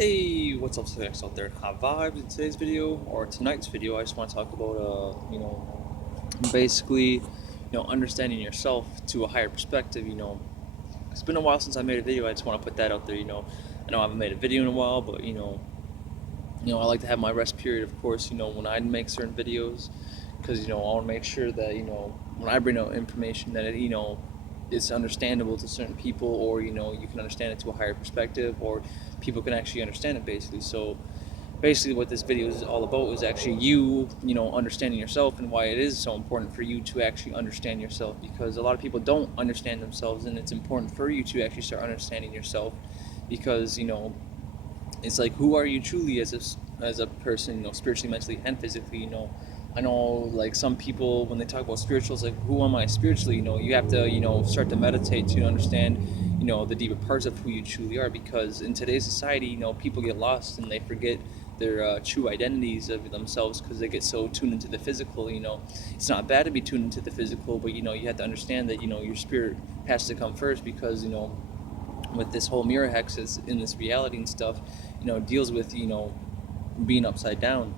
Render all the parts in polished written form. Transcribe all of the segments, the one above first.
Hey, what's up, Selects out there? Hot vibes in today's video or tonight's video. I just want to talk about, basically, understanding yourself to a higher perspective. It's been a while since I made a video. I just want to put that out there. I know I haven't made a video in a while, but I like to have my rest period, of course. When I make certain videos, because I want to make sure that when I bring out information that it's understandable to certain people, or you can understand it to a higher perspective, or people can actually understand it basically. So basically what this video is all about is actually you understanding yourself, and why it is so important for you to actually understand yourself, because a lot of people don't understand themselves, and it's important for you to actually start understanding yourself, because it's like, who are you truly as a person, spiritually, mentally, and physically. I know, like, some people, when they talk about spiritual, it's like, who am I spiritually? You have to start to meditate to understand the deeper parts of who you truly are, because in today's society, people get lost and they forget their true identities of themselves, because they get so tuned into the physical. It's not bad to be tuned into the physical, but you have to understand that your spirit has to come first, because with this whole mirror hex is in this reality and stuff, deals with being upside down.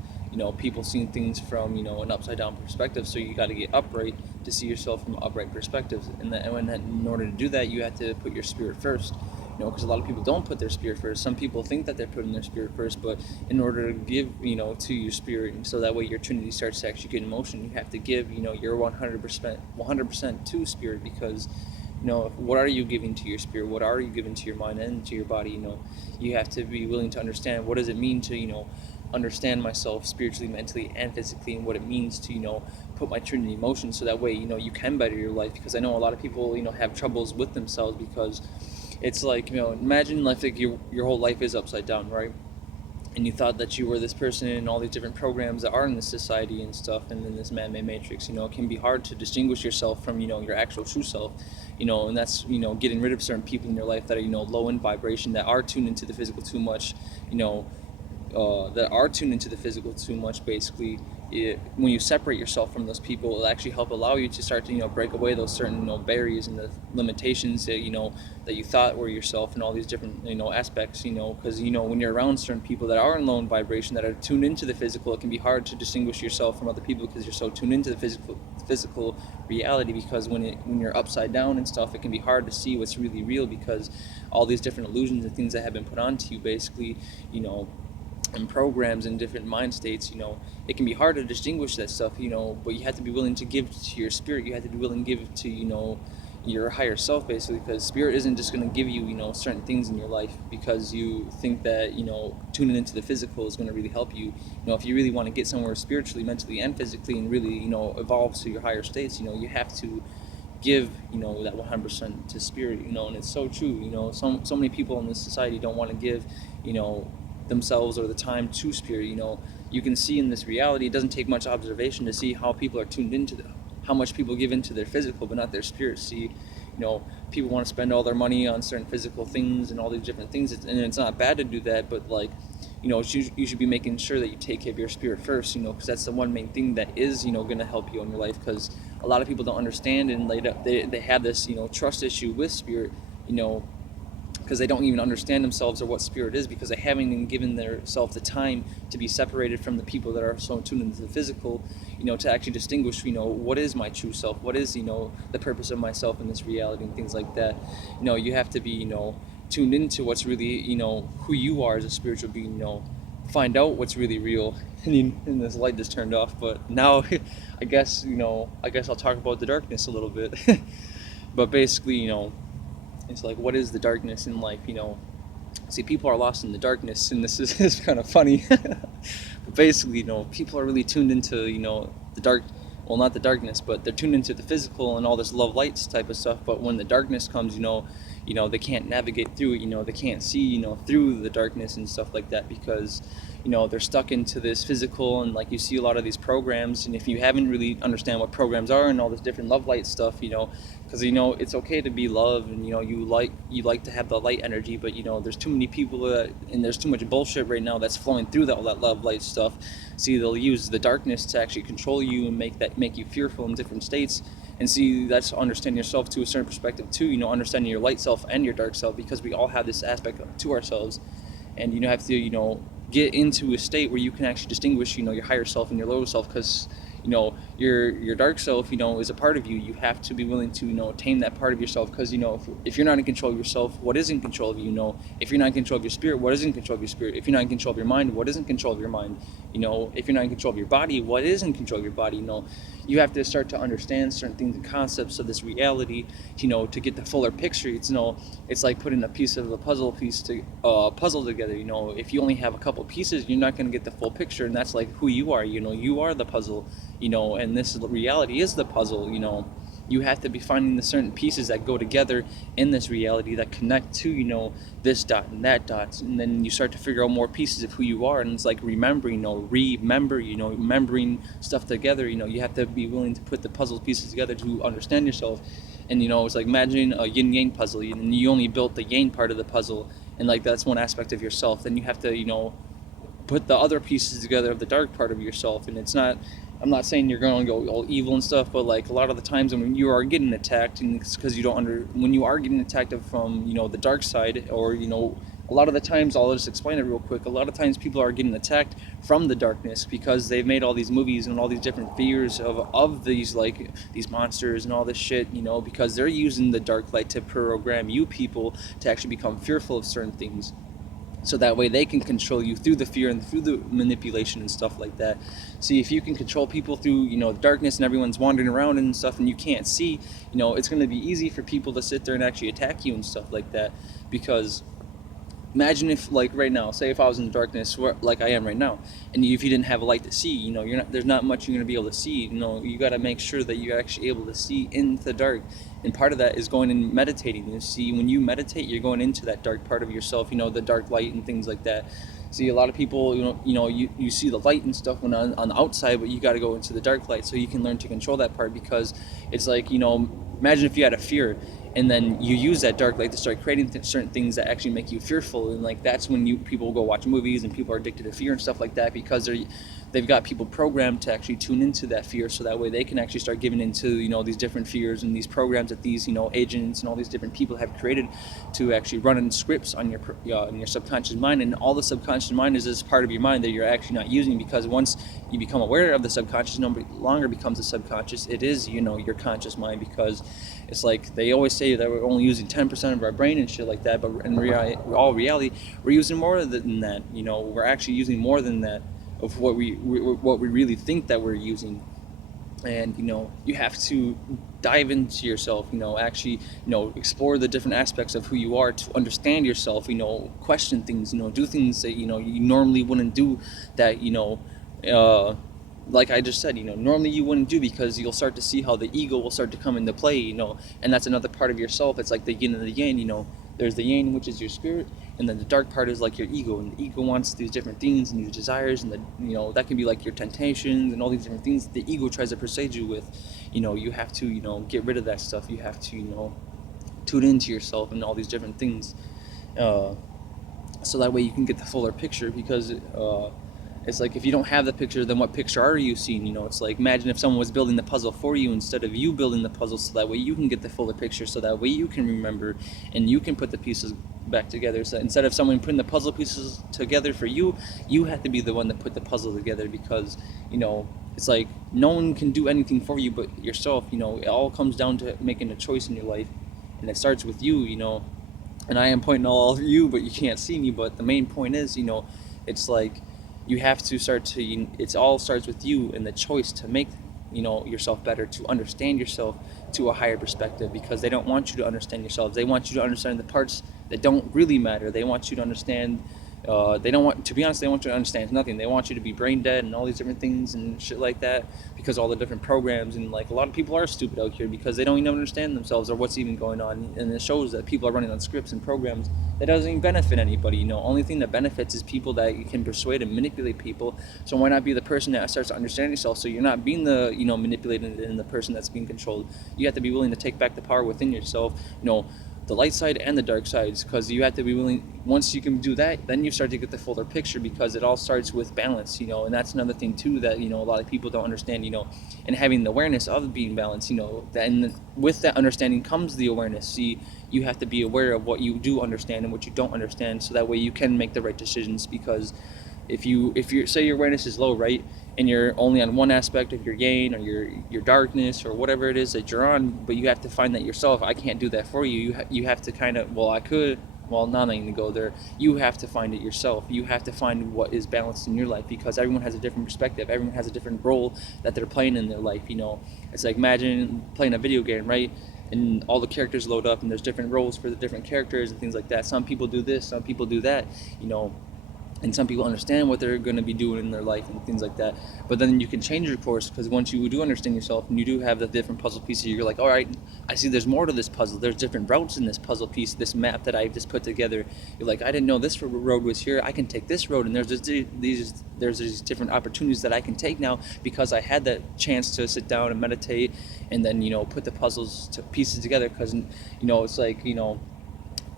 People seeing things from an upside down perspective, so you got to get upright to see yourself from upright perspectives, and in order to do that, you have to put your spirit first. Because a lot of people don't put their spirit first. Some people think that they're putting their spirit first, but in order to give to your spirit, so that way your trinity starts to actually get in motion, you have to give your 100% to spirit, because what are you giving to your spirit? What are you giving to your mind and to your body? You have to be willing to understand, what does it mean to understand myself spiritually, mentally, and physically, and what it means to put my trinity in motion, so that way you can better your life. Because I know a lot of people have troubles with themselves, because it's like, imagine like your whole life is upside down, right? And you thought that you were this person in all these different programs that are in this society and stuff, and in this man-made matrix. It can be hard to distinguish yourself from your actual true self. And that's getting rid of certain people in your life that are low in vibration, that are tuned into the physical too much. That are tuned into the physical too much, basically. When you separate yourself from those people, it'll actually help allow you to start to break away those certain barriers and the limitations that that you thought were yourself, and all these different aspects. Because when you're around certain people that are in low vibration, that are tuned into the physical, it can be hard to distinguish yourself from other people, because you're so tuned into the physical reality. Because when you're upside down and stuff, it can be hard to see what's really real, because all these different illusions and things that have been put onto you, basically, and programs and different mind states, it can be hard to distinguish that stuff, but you have to be willing to give to your spirit. You have to be willing to give to your higher self, basically, because spirit isn't just going to give you certain things in your life because you think that tuning into the physical is going to really help you. If you really want to get somewhere spiritually, mentally, and physically, and really evolve to your higher states, you have to give that 100% to spirit. And it's so true. So many people in this society don't want to give themselves or the time to spirit. You can see in this reality, it doesn't take much observation to see how people are tuned into how much people give into their physical but not their spirit. See, people want to spend all their money on certain physical things and all these different things, and it's not bad to do that, but like, you should be making sure that you take care of your spirit first, because that's the one main thing that is going to help you in your life. Because a lot of people don't understand, and they have this trust issue with spirit, because they don't even understand themselves or what spirit is, because they haven't even given themselves the time to be separated from the people that are so tuned into the physical, to actually distinguish, what is my true self, what is, the purpose of myself in this reality, and things like that. You have to be, tuned into what's really, who you are as a spiritual being, find out what's really real. And this light just turned off, but now I guess I'll talk about the darkness a little bit. But basically, it's like, what is the darkness in life? See, people are lost in the darkness, and this is kind of funny. But basically, people are really tuned into the dark, well, not the darkness, but they're tuned into the physical and all this love lights type of stuff. But when the darkness comes, they can't navigate through it. They can't see through the darkness and stuff like that, because they're stuck into this physical. And like, you see a lot of these programs, and if you haven't really understand what programs are and all this different love light stuff, because it's okay to be love, and you like to have the light energy, but there's too many people, and there's too much bullshit right now that's flowing through all that love light stuff. See, they'll use the darkness to actually control you and make you fearful in different states. And see, that's understanding yourself to a certain perspective too, understanding your light self and your dark self, because we all have this aspect to ourselves. and you have to get into a state where you can actually distinguish your higher self and your lower self, because your dark self is a part of you. You have to be willing to tame that part of yourself, because if you're not in control of yourself, what is in control of you? If you're not in control of your spirit, what is in control of your spirit? If you're not in control of your mind, what is in control of your mind? If you're not in control of your body, what is in control of your body? You have to start to understand certain things and concepts of this reality to get the fuller picture. It's like putting a piece of a puzzle puzzle together. If you only have a couple pieces, you're not going to get the full picture, and that's like who you are. You are the puzzle. And this reality is the puzzle. You have to be finding the certain pieces that go together in this reality that connect to this dot and that dot, and then you start to figure out more pieces of who you are. And it's like remembering stuff together. You have to be willing to put the puzzle pieces together to understand yourself. And it's like imagining a yin yang puzzle, and you only built the yang part of the puzzle, and like that's one aspect of yourself. Then you have to put the other pieces together of the dark part of yourself. And I'm not saying you're going to go all evil and stuff, but like a lot of the times when you are getting attacked, and it's because when you are getting attacked from the dark side, or a lot of the times, I'll just explain it real quick. A lot of times people are getting attacked from the darkness because they've made all these movies and all these different fears of these monsters and all this shit, because they're using the dark light to program you people to actually become fearful of certain things. So that way they can control you through the fear and through the manipulation and stuff like that. See, if you can control people through, the darkness, and everyone's wandering around and stuff, and you can't see, it's going to be easy for people to sit there and actually attack you and stuff like that. Because imagine if, like right now, say if I was in the darkness, like I am right now, and if you didn't have a light to see, there's not much you're going to be able to see. You got to make sure that you're actually able to see into the dark. And part of that is going and meditating. See, when you meditate, you're going into that dark part of yourself, the dark light and things like that. See, a lot of people, you see the light and stuff when on the outside, but you got to go into the dark light so you can learn to control that part. Because it's like, imagine if you had a fear, and then you use that dark light to start creating certain things that actually make you fearful. And like that's when people go watch movies, and people are addicted to fear and stuff like that, because they've got people programmed to actually tune into that fear, so that way they can actually start giving into these different fears and these programs that these agents and all these different people have created to actually run in scripts on your subconscious mind. And all the subconscious mind is this part of your mind that you're actually not using, because once you become aware of the subconscious, no longer becomes the subconscious. It is your conscious mind, because it's like they always say that we're only using 10% of our brain and shit like that, but in reality, we're using more than that. We're actually using more than that of what we really think that we're using. And you have to dive into yourself, actually explore the different aspects of who you are to understand yourself, question things, do things that you normally wouldn't do, that like I just said, normally you wouldn't do, because you'll start to see how the ego will start to come into play, and that's another part of yourself. It's like the yin and the yang. There's the yang, which is your spirit, and then the dark part is like your ego, and the ego wants these different things and these desires, and that can be like your temptations and all these different things the ego tries to persuade you with. You have to get rid of that stuff. You have to tune into yourself and all these different things, so that way you can get the fuller picture. Because it's like, if you don't have the picture, then what picture are you seeing? It's like, imagine if someone was building the puzzle for you instead of you building the puzzle, so that way you can get the fuller picture, so that way you can remember and you can put the pieces back together. So instead of someone putting the puzzle pieces together for you, you have to be the one that put the puzzle together. Because it's like no one can do anything for you but yourself. It all comes down to making a choice in your life, and it starts with you. And I am pointing all of you, but you can't see me. But the main point is, it's like, you have to it all starts with you and the choice to make yourself better, to understand yourself to a higher perspective. Because they don't want you to understand yourselves. They want you to understand the parts that don't really matter. They want you to understand they don't want you to understand nothing. They want you to be brain dead and all these different things and shit like that, because all the different programs. And like, a lot of people are stupid out here because they don't even understand themselves or what's even going on. And it shows that people are running on scripts and programs that doesn't even benefit anybody. Only thing that benefits is people that you can persuade and manipulate people. So why not be the person that starts to understand yourself, so you're not being the manipulated and the person that's being controlled. You have to be willing to take back the power within yourself. the light side and the dark sides, because you have to be willing. Once you can do that, then you start to get the fuller picture, because it all starts with balance, and that's another thing too that a lot of people don't understand, and having the awareness of being balanced, then with that understanding comes the awareness. See, you have to be aware of what you do understand and what you don't understand, so that way you can make the right decisions. Because if you say your awareness is low, right, and you're only on one aspect of your gain or your darkness or whatever it is that you're on, but you have to find that yourself. I can't do that for you. You have to kind of, well, I could. Well, not going to go there. You have to find it yourself. You have to find what is balanced in your life, because everyone has a different perspective. Everyone has a different role that they're playing in their life. It's like, imagine playing a video game, right? And all the characters load up, and there's different roles for the different characters and things like that. Some people do this, some people do that, and some people understand what they're going to be doing in their life and things like that. But then you can change your course, because once you do understand yourself and you do have the different puzzle pieces, you're like, all right, I see there's more to this puzzle. There's different routes in this puzzle piece, this map that I just put together. You're like, I didn't know this road was here. I can take this road, and there's these different opportunities that I can take now, because I had that chance to sit down and meditate, and then put the puzzles to pieces together. Because it's like,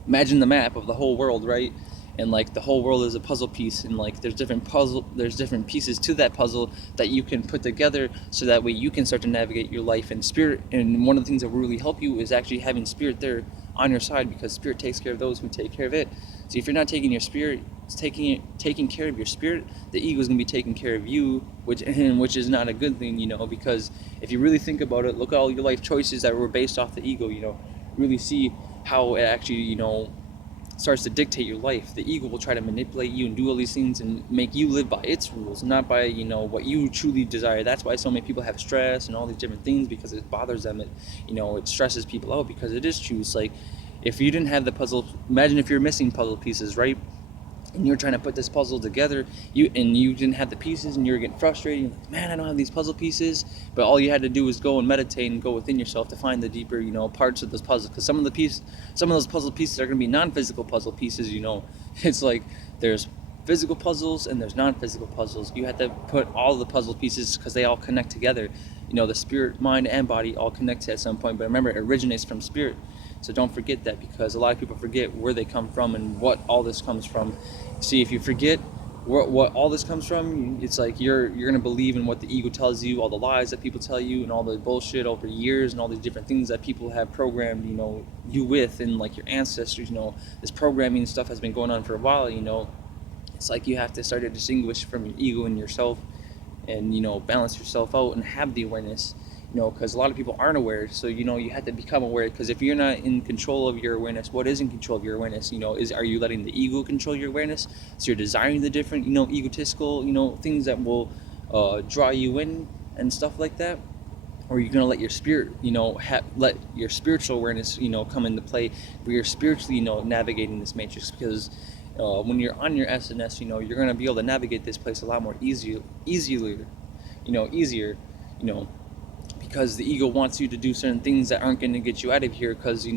imagine the map of the whole world, right? And like the whole world is a puzzle piece, and like there's different pieces to that puzzle that you can put together, so that way you can start to navigate your life in spirit. And one of the things that will really help you is actually having spirit there on your side, because spirit takes care of those who take care of it. So if you're not taking your spirit, taking care of your spirit, the ego is going to be taking care of you, which is not a good thing, because if you really think about it, look at all your life choices that were based off the ego, really see how it actually, starts to dictate your life. The ego will try to manipulate you and do all these things and make you live by its rules, not by what you truly desire. That's why so many people have stress and all these different things, because it bothers them. It stresses people out, because it is true. It's like, if you didn't have the puzzle, imagine if you're missing puzzle pieces, right? And you're trying to put this puzzle together, you didn't have the pieces, and you're getting frustrated. You're like, man, I don't have these puzzle pieces. But all you had to do was go and meditate and go within yourself to find the deeper, parts of those puzzles. Because some of those puzzle pieces are going to be non-physical puzzle pieces. It's like there's physical puzzles and there's non-physical puzzles. You have to put all the puzzle pieces, because they all connect together. The spirit, mind, and body all connect at some point. But remember, it originates from spirit. So don't forget that, because a lot of people forget where they come from and what all this comes from. See, if you forget what all this comes from, it's like you're going to believe in what the ego tells you, all the lies that people tell you, and all the bullshit over years, and all these different things that people have programmed, you with, and like your ancestors, this programming stuff has been going on for a while, It's like you have to start to distinguish from your ego and yourself, and, balance yourself out and have the awareness. Because a lot of people aren't aware. So, you have to become aware, because if you're not in control of your awareness, what is in control of your awareness? Are you letting the ego control your awareness? So you're desiring the different, egotistical, things that will draw you in and stuff like that? Or you're going to let your spirit, let your spiritual awareness, come into play, where you're spiritually, navigating this matrix? Because when you're on your SNS, you're going to be able to navigate this place a lot more easier, because the ego wants you to do certain things that aren't going to get you out of here, because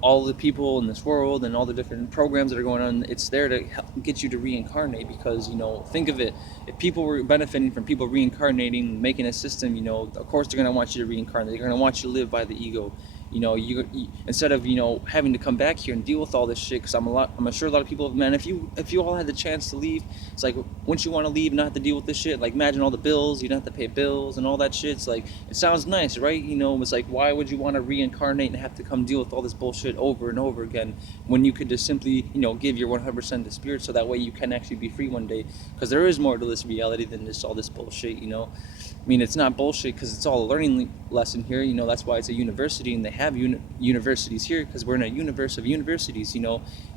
all the people in this world and all the different programs that are going on, it's there to help get you to reincarnate. Because think of it, if people were benefiting from people reincarnating, making a system, of course they're going to want you to reincarnate. They're going to want you to live by the ego. You instead of having to come back here and deal with all this shit. Because I'm sure a lot of people, man, if you all had the chance to leave, it's like, wouldn't you want to leave and not have to deal with this shit? Like, imagine all the bills, you don't have to pay bills and all that shit. It's like, it sounds nice, right? It's like, why would you want to reincarnate and have to come deal with all this bullshit over and over again, when you could just simply give your 100% to spirit, so that way you can actually be free one day? Because there is more to this reality than just all this bullshit. It's not bullshit, because it's all a learning lesson here. That's why it's a university, and they have universities here, because we're in a universe of universities.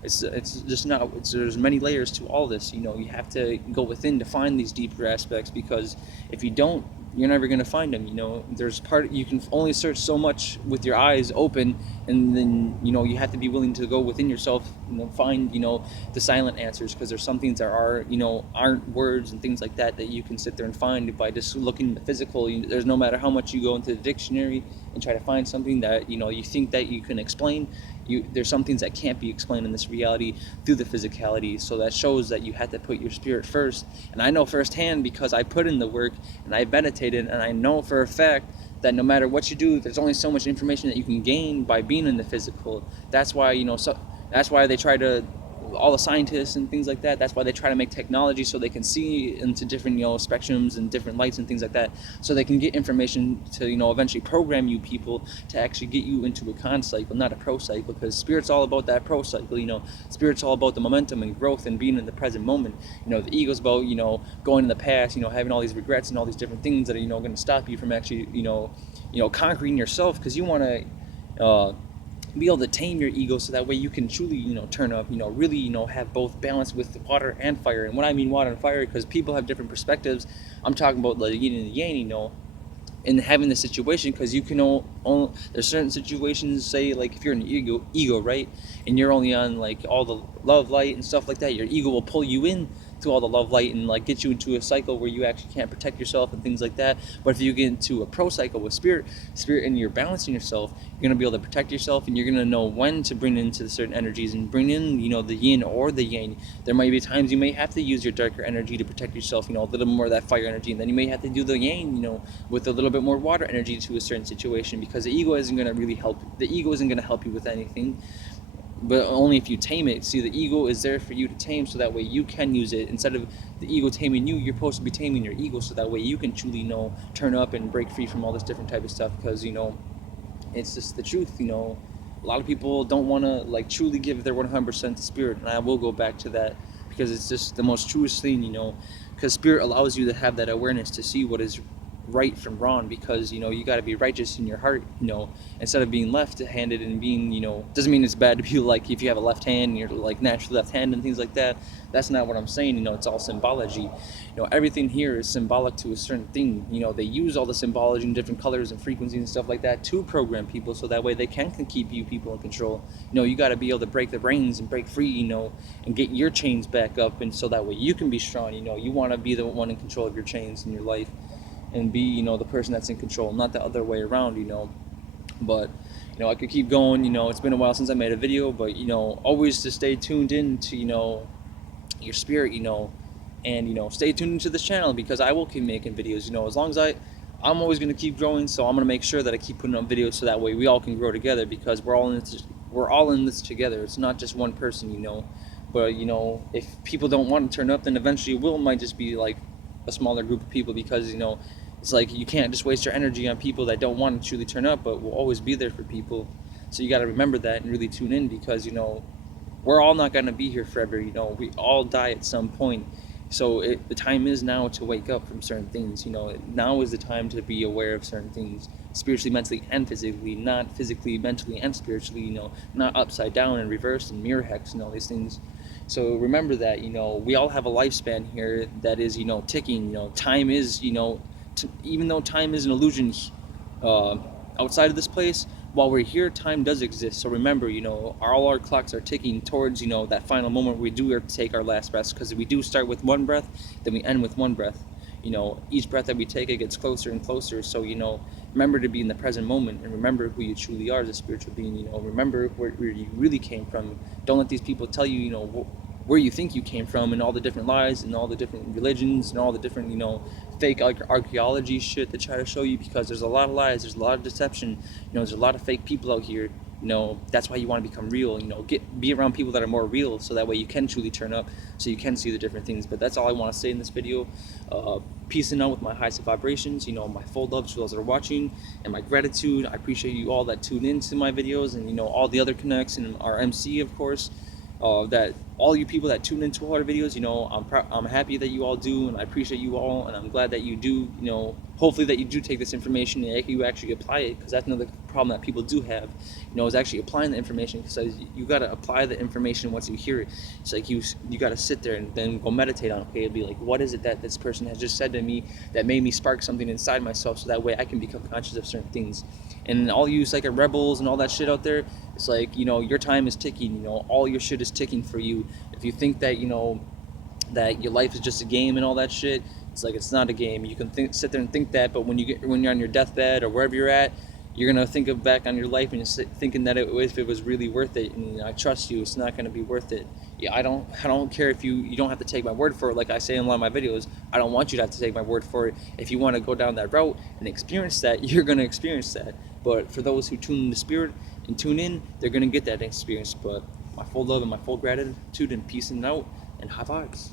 It's just not. There's many layers to all this. You have to go within to find these deeper aspects, because if you don't, you're never going to find them. You can only search so much with your eyes open, and then you have to be willing to go within yourself, find the silent answers, because there's some things that are aren't words and things like that you can sit there and find by just looking at the physical. There's no matter how much you go into the dictionary and try to find something that you think that you can explain, there's some things that can't be explained in this reality through the physicality. So that shows that you had to put your spirit first. And I know firsthand, because I put in the work and I meditated, and I know for a fact that no matter what you do, there's only so much information that you can gain by being in the physical. That's why, that's why they try to, all the scientists and things like that, that's why they try to make technology so they can see into different, spectrums and different lights and things like that, so they can get information to, eventually program you people to actually get you into a con cycle, not a pro cycle, because spirit's all about that pro cycle. Spirit's all about the momentum and growth and being in the present moment. The ego's about, going in the past, having all these regrets and all these different things that are, going to stop you from actually, conquering yourself, because you want to be able to tame your ego, so that way you can truly, turn up, really, have both balance with water and fire. And when I mean water and fire, because people have different perspectives, I'm talking about the yin and the yang, in having the situation, because you can there's certain situations, say like if you're an ego, right, and you're only on like all the love light and stuff like that, your ego will pull you in to all the love light and like get you into a cycle where you actually can't protect yourself and things like that. But if you get into a pro cycle with spirit, and you're balancing yourself, you're going to be able to protect yourself, and you're going to know when to bring into certain energies and bring in, the yin or the yang. There might be times you may have to use your darker energy to protect yourself, a little more of that fire energy, and then you may have to do the yang, with a little bit more water energy to a certain situation, because the ego isn't going to really help. The ego isn't going to help you with anything, but only if you tame it. See, the ego is there for you to tame, so that way you can use it. Instead of the ego taming you, you're supposed to be taming your ego, so that way you can truly, turn up and break free from all this different type of stuff. Because, it's just the truth. A lot of people don't want to like truly give their 100% to spirit, and I will go back to that, because it's just the most truest thing. Because spirit allows you to have that awareness to see what is right from wrong, because you got to be righteous in your heart, instead of being left-handed and being, doesn't mean it's bad to be like, if you have a left hand and you're like naturally left-handed and things like that. That's not what I'm saying. It's all symbology. Everything here is symbolic to a certain thing. They use all the symbology and different colors and frequencies and stuff like that to program people, so that way they can keep you people in control. You got to be able to break the reins and break free, and get your chains back up, and so that way you can be strong. You want to be the one in control of your chains in your life, and be, the person that's in control, not the other way around, But, I could keep going, it's been a while since I made a video, but, always to stay tuned in to, your spirit, and, stay tuned into this channel, because I will keep making videos, as long as I'm always going to keep growing, so I'm going to make sure that I keep putting up videos, so that way we all can grow together, because we're all in this together. It's not just one person, But, if people don't want to turn up, then eventually it might just be like a smaller group of people, because, it's like you can't just waste your energy on people that don't want to truly turn up, but will always be there for people. So you got to remember that and really tune in, because, we're all not going to be here forever. We all die at some point. So the time is now to wake up from certain things. Now is the time to be aware of certain things, spiritually, mentally, and physically, not physically, mentally, and spiritually, not upside down and reversed and mirror hex and all these things. So remember that, we all have a lifespan here that is, ticking. Time is, even though time is an illusion outside of this place, while we're here, time does exist. So remember, all our clocks are ticking towards, that final moment where we do take our last breath. Because if we do start with one breath, then we end with one breath. Each breath that we take, it gets closer and closer. So, remember to be in the present moment, and remember who you truly are as a spiritual being. Remember where you really came from. Don't let these people tell you, where you think you came from, and all the different lies and all the different religions and all the different, fake archaeology shit to try to show you, because there's a lot of lies, there's a lot of deception, there's a lot of fake people out here. That's why you want to become real. Be around people that are more real, so that way you can truly turn up, so you can see the different things. But that's all I want to say in this video. Peace and out with my highest vibrations. My full love to those that are watching, and my gratitude. I appreciate you all that tune into my videos, and all the other connects, and our MC, of course. That all you people that tune into all our videos, I'm happy that you all do, and I appreciate you all, and I'm glad that you do, hopefully that you do take this information and you actually apply it, because that's another problem that people do have, is actually applying the information. Because you got to apply the information once you hear it. It's like you got to sit there and then go meditate on it. Okay, it'd be like, what is it that this person has just said to me that made me spark something inside myself, so that way I can become conscious of certain things. And all you psychic rebels and all that shit out there, it's like, your time is ticking. All your shit is ticking for you. If you think that, that your life is just a game and all that shit, it's like, it's not a game. You can sit there and think that, but when you're on your deathbed or wherever you're at, you're gonna think of back on your life and you're thinking that if it was really worth it, and I trust you, it's not gonna be worth it. Yeah, I don't care if you don't have to take my word for it. Like I say in a lot of my videos, I don't want you to have to take my word for it. If you want to go down that route and experience that, you're gonna experience that. But for those who tune in the spirit and tune in, they're gonna get that experience. But my full love and my full gratitude and peace and out and high vibes.